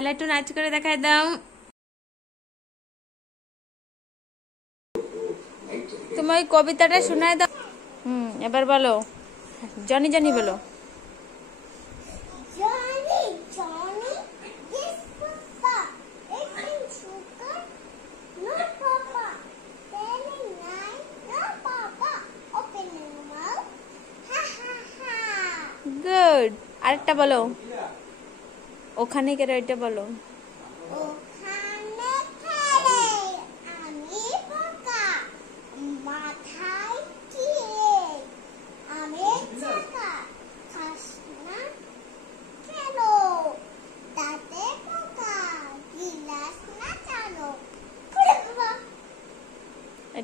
তাহলে একটু নাচ করে দেখাই দাও। তুমি ওই কবিতাটা শোনায় দাও। এবার বলো, জনি জনি বলো। গুড, আরেকটা বলো। ওখানে কেন, ওইটা বলো।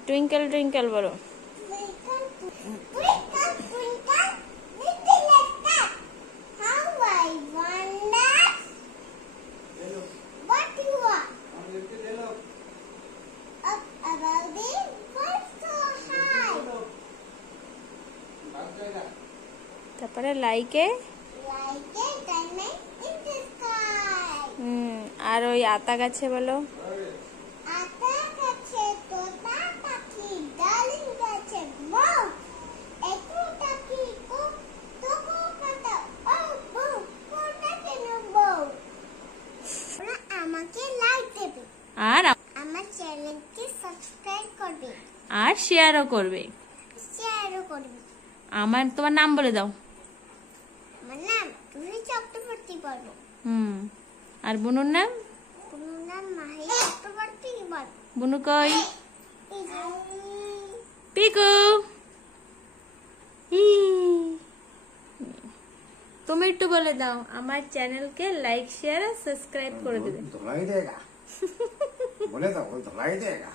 টুইঙ্কেল টুইঙ্কেল বলো। তারপরে লাইকে, আর ওই আতা গাছে বলো। আর আমার চ্যানেলকে সাবস্ক্রাইব করবে আর শেয়ারও করবে। আমার তোমার নাম বলে দাও। আমার নাম রুহি চক্রবর্তী বলো। আর বুনুর নাম? বুনুর নাম মাহি চক্রবর্তী বলো। বুনু কই? পিকু। তুমি একটু বলে দাও, আমার চ্যানেলকে লাইক শেয়ার আর সাবস্ক্রাইব করে দেবে। ধলাই দেগা বলে দাও, ধলাই দেগা।